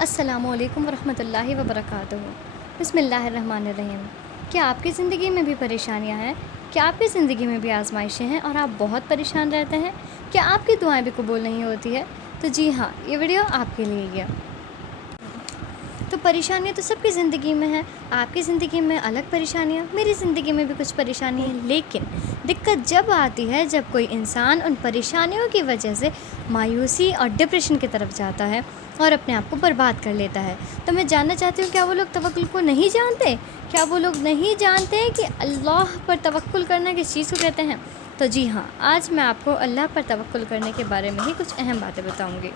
السلام علیکم ورحمۃ اللہ وبرکاتہ۔ بسم اللہ الرحمن الرحیم۔ کیا آپ کی زندگی میں بھی پریشانیاں ہیں؟ کیا آپ کی زندگی میں بھی آزمائشیں ہیں اور آپ بہت پریشان رہتے ہیں؟ کیا آپ کی دعائیں بھی قبول نہیں ہوتی ہے؟ تو جی ہاں، یہ ویڈیو آپ کے لیے ہی ہے۔ تو پریشانیاں تو سب کی زندگی میں ہیں۔ آپ کی زندگی میں الگ پریشانیاں، میری زندگی میں بھی کچھ پریشانی ہیں، لیکن دقت جب آتی ہے جب کوئی انسان ان پریشانیوں کی وجہ سے مایوسی اور ڈپریشن کی طرف جاتا ہے اور اپنے آپ کو برباد کر لیتا ہے۔ تو میں جاننا چاہتی ہوں، کیا وہ لوگ توکل کو نہیں جانتے؟ کیا وہ لوگ نہیں جانتے کہ اللہ پر توکل کرنا کس چیز کو کہتے ہیں؟ تو جی ہاں، آج میں آپ کو اللہ پر توکل کرنے کے بارے میں ہی کچھ اہم باتیں بتاؤں گی،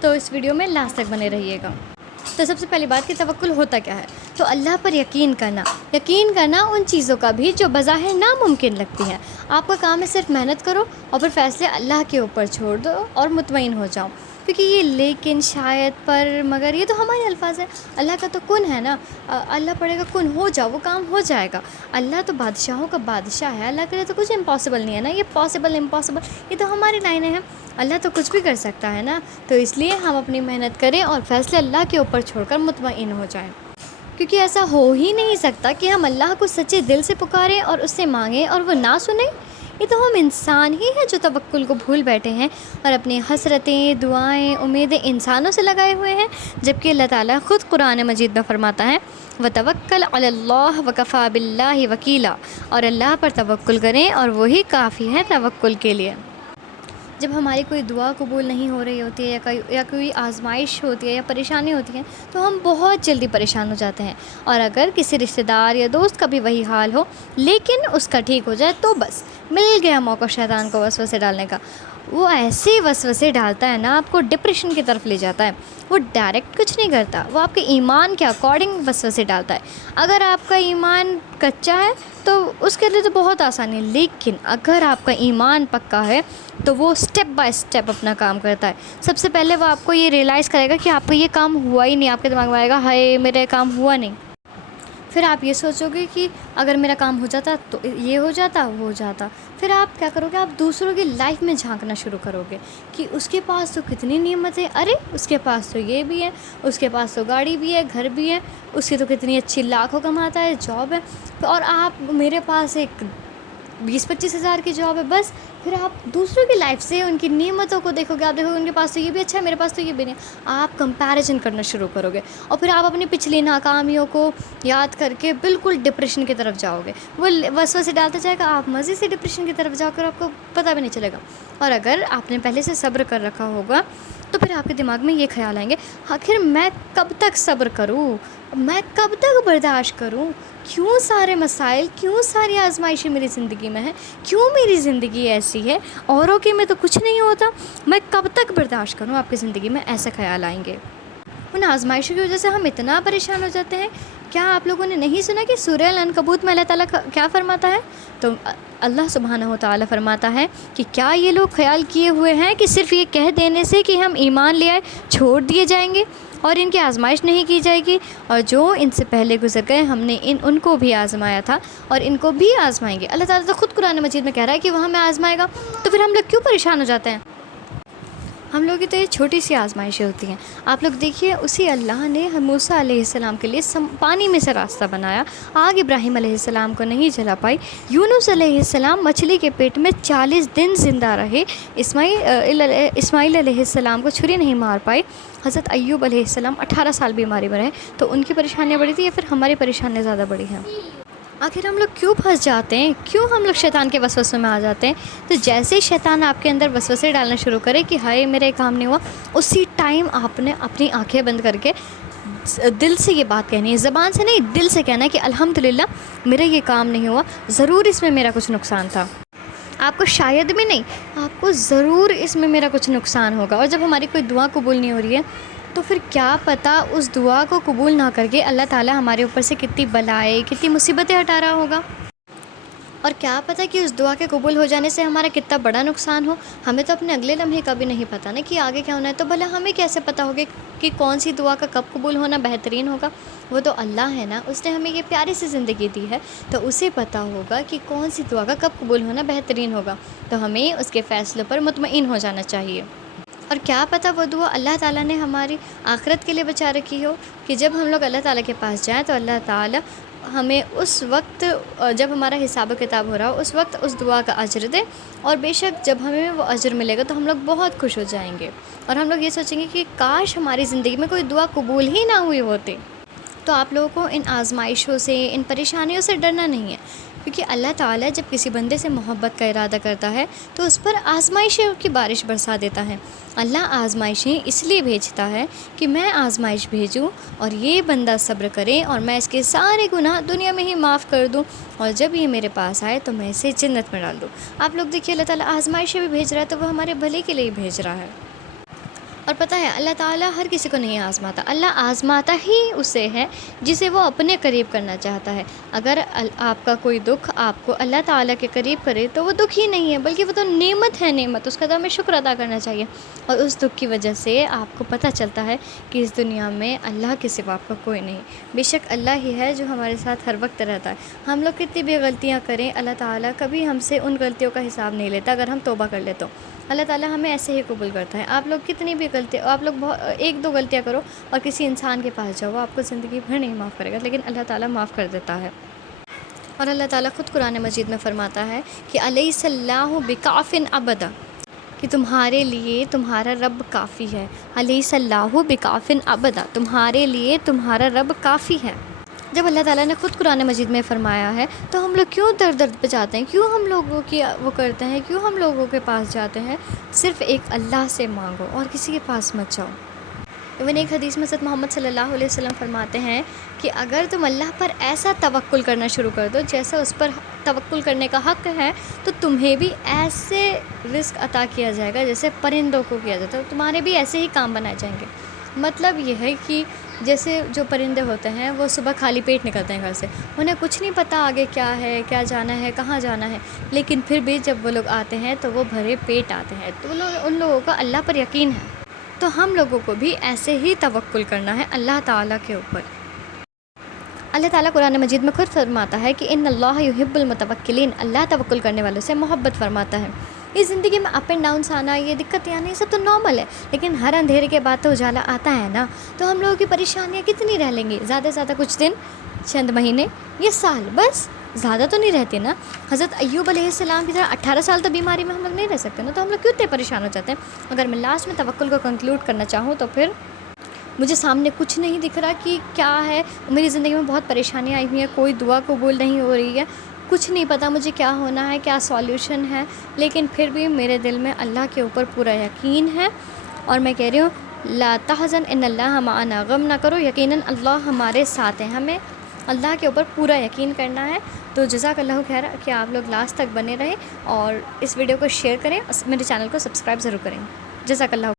تو اس ویڈیو میں لاسٹ تک بنے رہیے گا۔ تو سب سے پہلی بات کہ توکل ہوتا کیا ہے؟ تو اللہ پر یقین کرنا ان چیزوں کا بھی جو بظاہر ناممکن لگتی ہیں۔ آپ کا کام ہے صرف محنت کرو اور پھر فیصلے اللہ کے اوپر چھوڑ دو اور مطمئن ہو جاؤ، کیونکہ یہ لیکن، شاید، پر، مگر یہ تو ہمارے الفاظ ہیں۔ اللہ کا تو کن ہے نا، اللہ پڑھے گا کن ہو جاؤ، وہ کام ہو جائے گا۔ اللہ تو بادشاہوں کا بادشاہ ہے، اللہ کے لیے تو کچھ امپاسبل نہیں ہے نا۔ یہ پاسبل امپاسبل یہ تو ہماری لائنیں ہیں، اللہ تو کچھ بھی کر سکتا ہے نا۔ تو اس لیے ہم اپنی محنت کریں اور فیصلے اللہ کے اوپر چھوڑ کر مطمئن ہو جائیں، کیونکہ ایسا ہو ہی نہیں سکتا کہ ہم اللہ کو سچے دل سے پکاریں اور اس سے مانگیں اور وہ نہ سنیں۔ یہ تو ہم انسان ہی ہیں جو توکل کو بھول بیٹھے ہیں اور اپنی حسرتیں، دعائیں، امیدیں انسانوں سے لگائے ہوئے ہیں، جبکہ اللہ تعالیٰ خود قرآن مجید میں فرماتا ہے وَتَوَكَّلْ عَلَى اللَّهِ وَكَفَى بِاللَّهِ وَكِيلًا، اور اللہ پر توکل کریں اور وہی کافی ہے توکل کے لیے۔ جب ہماری کوئی دعا قبول نہیں ہو رہی ہوتی ہے یا کوئی آزمائش ہوتی ہے یا پریشانی ہوتی ہے تو ہم بہت جلدی پریشان ہو جاتے ہیں، اور اگر کسی رشتہ دار یا دوست کا بھی وہی حال ہو لیکن اس کا ٹھیک ہو جائے تو بس مل گیا موقع شیطان کو وسوسے ڈالنے کا۔ وہ ایسے وسوسے ڈالتا ہے نا، آپ کو ڈپریشن کی طرف لے جاتا ہے۔ وہ ڈائریکٹ کچھ نہیں کرتا، وہ آپ کے ایمان کے اکارڈنگ وسوسے ڈالتا ہے۔ اگر آپ کا ایمان کچا ہے تو اس کے لیے تو بہت آسان ہے، لیکن اگر آپ کا ایمان پکا ہے تو وہ سٹیپ بائی سٹیپ اپنا کام کرتا ہے۔ سب سے پہلے وہ آپ کو یہ ریئلائز کرے گا کہ آپ کا یہ کام ہوا ہی نہیں، آپ کے دماغ میں آئے گا ہائے میرا کام ہوا نہیں۔ پھر آپ یہ سوچو گے کہ اگر میرا کام ہو جاتا تو یہ ہو جاتا، وہ ہو جاتا۔ پھر آپ کیا کرو گے؟ آپ دوسروں کی لائف میں جھانکنا شروع کرو گے کہ اس کے پاس تو کتنی نعمتیں، ارے اس کے پاس تو یہ بھی ہے، اس کے پاس تو گاڑی بھی ہے، گھر بھی ہے، اس کی تو کتنی اچھی لاکھوں کماتا ہے، جاب ہے، اور آپ میرے پاس ایک 20-25 ہزار کی جاب ہے بس۔ پھر آپ دوسروں کی لائف سے ان کی نعمتوں کو دیکھو گے، آپ دیکھو گے ان کے پاس تو یہ بھی اچھا ہے، میرے پاس تو یہ بھی نہیں۔ آپ کمپیریزن کرنا شروع کرو گے اور پھر آپ اپنی پچھلی ناکامیوں کو یاد کر کے بالکل ڈپریشن کی طرف جاؤ گے۔ وہ وسوسے ڈالتا جائے گا، آپ مزے سے ڈپریشن کی طرف جاؤ کر آپ کو پتہ بھی نہیں چلے گا۔ اور اگر آپ نے پہلے سے صبر کر رکھا ہوگا تو پھر آپ کے دماغ میں یہ خیال آئیں گے، آخر میں کب تک صبر کروں، میں کب تک برداشت کروں، کیوں سارے مسائل، کیوں ساری آزمائشیں میری زندگی میں ہیں، کیوں میری زندگی ایسی ہے، اوروں کے میں تو کچھ نہیں ہوتا، میں کب تک برداشت کروں۔ آپ کی زندگی میں ایسے خیال آئیں گے۔ ان آزمائشوں کی وجہ سے ہم اتنا پریشان ہو جاتے ہیں۔ کیا آپ لوگوں نے نہیں سنا کہ سورہ العنکبوت میں اللہ تعالیٰ کیا فرماتا ہے؟ تو اللہ سبحانہ و تعالیٰ فرماتا ہے کہ کیا یہ لوگ خیال کیے ہوئے ہیں کہ صرف یہ کہہ دینے سے کہ ہم ایمان لے آئے چھوڑ دیے جائیں گے اور ان کی آزمائش نہیں کی جائے گی؟ اور جو ان سے پہلے گزر گئے ہم نے ان کو بھی آزمایا تھا اور ان کو بھی آزمائیں گے۔ اللہ تعالیٰ تو خود قرآن مجید میں کہہ رہا ہے کہ وہ ہمیں آزمائے گا، تو پھر ہم لوگ کیوں پریشان ہو جاتے ہیں؟ ہم لوگ کی تو یہ چھوٹی سی آزمائشیں ہوتی ہیں۔ آپ لوگ دیکھیے، اسی اللہ نے موسیٰ علیہ السلام کے لیے پانی میں سے راستہ بنایا، آگ ابراہیم علیہ السلام کو نہیں جلا پائی، یونس علیہ السلام مچھلی کے پیٹ میں 40 دن زندہ رہے، اسماعیل علیہ السلام کو چھری نہیں مار پائی، حضرت ایوب علیہ السلام 18 سال بیماری میں رہے۔ تو ان کی پریشانیاں بڑی تھیں یا پھر ہماری پریشانیاں زیادہ بڑی ہیں؟ آخر ہم لوگ کیوں پھنس جاتے ہیں؟ کیوں ہم لوگ شیطان کے وسوسوں میں آ جاتے ہیں؟ تو جیسے ہی شیطان آپ کے اندر وسوسے ڈالنا شروع کرے کہ ہائے میرا کام نہیں ہوا، اسی ٹائم آپ نے اپنی آنکھیں بند کر کے دل سے یہ بات کہنی ہے، زبان سے نہیں، دل سے کہنا ہے کہ الحمدللہ میرا یہ کام نہیں ہوا، ضرور اس میں میرا کچھ نقصان تھا۔ آپ کو شاید بھی نہیں، آپ کو ضرور اس میں میرا کچھ نقصان ہوگا۔ اور جب ہماری کوئی دعا قبول نہیں ہو رہی ہے تو پھر کیا پتہ اس دعا کو قبول نہ کر کے اللہ تعالیٰ ہمارے اوپر سے کتنی بلائیں، کتنی مصیبتیں ہٹا رہا ہوگا، اور کیا پتہ کہ اس دعا کے قبول ہو جانے سے ہمارا کتنا بڑا نقصان ہو۔ ہمیں تو اپنے اگلے لمحے کا بھی نہیں پتہ نا کہ آگے کیا ہونا ہے، تو بھلا ہمیں کیسے پتہ ہوگا کہ کون سی دعا کا کب قبول ہونا بہترین ہوگا؟ وہ تو اللہ ہے نا، اس نے ہمیں یہ پیاری سی زندگی دی ہے، تو اسے پتہ ہوگا کہ کون سی دعا کا کب قبول ہونا بہترین ہوگا، تو ہمیں اس کے فیصلوں پر مطمئن ہو جانا چاہیے۔ اور کیا پتہ وہ دعا اللہ تعالیٰ نے ہماری آخرت کے لیے بچا رکھی ہو کہ جب ہم لوگ اللہ تعالیٰ کے پاس جائیں تو اللہ تعالیٰ ہمیں اس وقت جب ہمارا حساب و کتاب ہو رہا ہو اس وقت اس دعا کا اجر دے، اور بے شک جب ہمیں وہ اجر ملے گا تو ہم لوگ بہت خوش ہو جائیں گے، اور ہم لوگ یہ سوچیں گے کہ کاش ہماری زندگی میں کوئی دعا قبول ہی نہ ہوئی ہوتی۔ تو آپ لوگوں کو ان آزمائشوں سے، ان پریشانیوں سے ڈرنا نہیں ہے، کیونکہ اللہ تعالیٰ جب کسی بندے سے محبت کا ارادہ کرتا ہے تو اس پر آزمائشوں کی بارش برسا دیتا ہے۔ اللہ آزمائشیں اس لیے بھیجتا ہے کہ میں آزمائش بھیجوں اور یہ بندہ صبر کرے اور میں اس کے سارے گناہ دنیا میں ہی معاف کر دوں، اور جب یہ میرے پاس آئے تو میں اسے جنت میں ڈال دوں۔ آپ لوگ دیکھیے اللہ تعالیٰ آزمائشیں بھی بھیج رہا ہے تو وہ ہمارے بھلے کے لیے بھیج رہا ہے۔ اور پتہ ہے اللہ تعالیٰ ہر کسی کو نہیں آزماتا، اللہ آزماتا ہی اسے ہے جسے وہ اپنے قریب کرنا چاہتا ہے۔ اگر آپ کا کوئی دکھ آپ کو اللہ تعالیٰ کے قریب کرے تو وہ دکھ ہی نہیں ہے، بلکہ وہ تو نعمت ہے، نعمت، اس کا تو ہمیں شکر ادا کرنا چاہیے۔ اور اس دکھ کی وجہ سے آپ کو پتہ چلتا ہے کہ اس دنیا میں اللہ کے سوا آپ کا کوئی نہیں، بے شک اللہ ہی ہے جو ہمارے ساتھ ہر وقت رہتا ہے۔ ہم لوگ کتنی بھی غلطیاں کریں اللہ تعالیٰ کبھی ہم سے ان غلطیوں کا حساب نہیں لیتا، اگر ہم توبہ کر لیں تو اللہ تعالیٰ ہمیں ایسے ہی قبول کرتا ہے۔ آپ لوگ کتنی بھی آپ لوگ ایک دو غلطیاں کرو اور کسی انسان کے پاس جاؤ، وہ آپ کو زندگی بھر نہیں معاف کرے گا، لیکن اللہ تعالیٰ معاف کر دیتا ہے۔ اور اللہ تعالیٰ خود قرآن مجید میں فرماتا ہے کہ الیس اللہ بکاف عبدا، کہ تمہارے لیے تمہارا رب کافی ہے۔ الیس اللہ بکاف عبدا، تمہارے لیے تمہارا رب کافی ہے۔ جب اللہ تعالیٰ نے خود قرآن مجید میں فرمایا ہے تو ہم لوگ کیوں در در پہ جاتے ہیں، کیوں ہم لوگوں کی وہ کرتے ہیں، کیوں ہم لوگوں کے پاس جاتے ہیں؟ صرف ایک اللہ سے مانگو اور کسی کے پاس مت جاؤ۔ ایون ایک حدیث میں حضرت محمد صلی اللہ علیہ وسلم فرماتے ہیں کہ اگر تم اللہ پر ایسا توکل کرنا شروع کر دو جیسا اس پر توکل کرنے کا حق ہے، تو تمہیں بھی ایسے رزق عطا کیا جائے گا جیسے پرندوں کو کیا جاتا ہے، تمہارے بھی ایسے ہی کام بنائے جائیں گے۔ مطلب یہ ہے کہ جیسے جو پرندے ہوتے ہیں وہ صبح خالی پیٹ نکلتے ہیں گھر سے، انہیں کچھ نہیں پتہ آگے کیا ہے، کیا جانا ہے، کہاں جانا ہے، لیکن پھر بھی جب وہ لوگ آتے ہیں تو وہ بھرے پیٹ آتے ہیں، تو ان لوگوں کا اللہ پر یقین ہے۔ تو ہم لوگوں کو بھی ایسے ہی توکل کرنا ہے اللہ تعالیٰ کے اوپر۔ اللہ تعالیٰ قرآن مجید میں خود فرماتا ہے کہ ان اللہ یحب المتوکلین، اللہ توکل کرنے والوں سے محبت فرماتا ہے۔ اس زندگی میں اپ اینڈ ڈاؤنس آنا، یہ دقت آنا، یہ سب تو نارمل ہے، لیکن ہر اندھیرے کے بعد تو اجالا آتا ہے نا، تو ہم لوگوں کی پریشانیاں کتنی رہ لیں گی؟ زیادہ سے زیادہ کچھ دن، چند مہینے، یہ سال، بس زیادہ تو نہیں رہتے نا۔ حضرت ایوب علیہ السلام کی طرح 18 سال تو بیماری میں ہم لوگ نہیں رہ سکتے نا، تو ہم لوگ کیوں اتنے پریشان ہو جاتے ہیں؟ اگر میں لاسٹ میں توکل کو کنکلوڈ کرنا چاہوں تو پھر مجھے سامنے کچھ نہیں دکھ رہا کہ کیا ہے، میری زندگی میں بہت پریشانیاں آئی ہوئی ہیں، کوئی دعا قبول نہیں ہو رہی ہے، کچھ نہیں پتہ مجھے کیا ہونا ہے، کیا سولیوشن ہے، لیکن پھر بھی میرے دل میں اللہ کے اوپر پورا یقین ہے، اور میں کہہ رہی ہوں لا تحزن ان اللہ معنا، غم نہ کرو، یقیناً اللہ ہمارے ساتھ ہیں۔ ہمیں اللہ کے اوپر پورا یقین کرنا ہے۔ تو جزاک اللہ خیر کہ آپ لوگ لاسٹ تک بنے رہیں اور اس ویڈیو کو شیئر کریں، میرے چینل کو سبسکرائب ضرور کریں۔ جزاک اللہ۔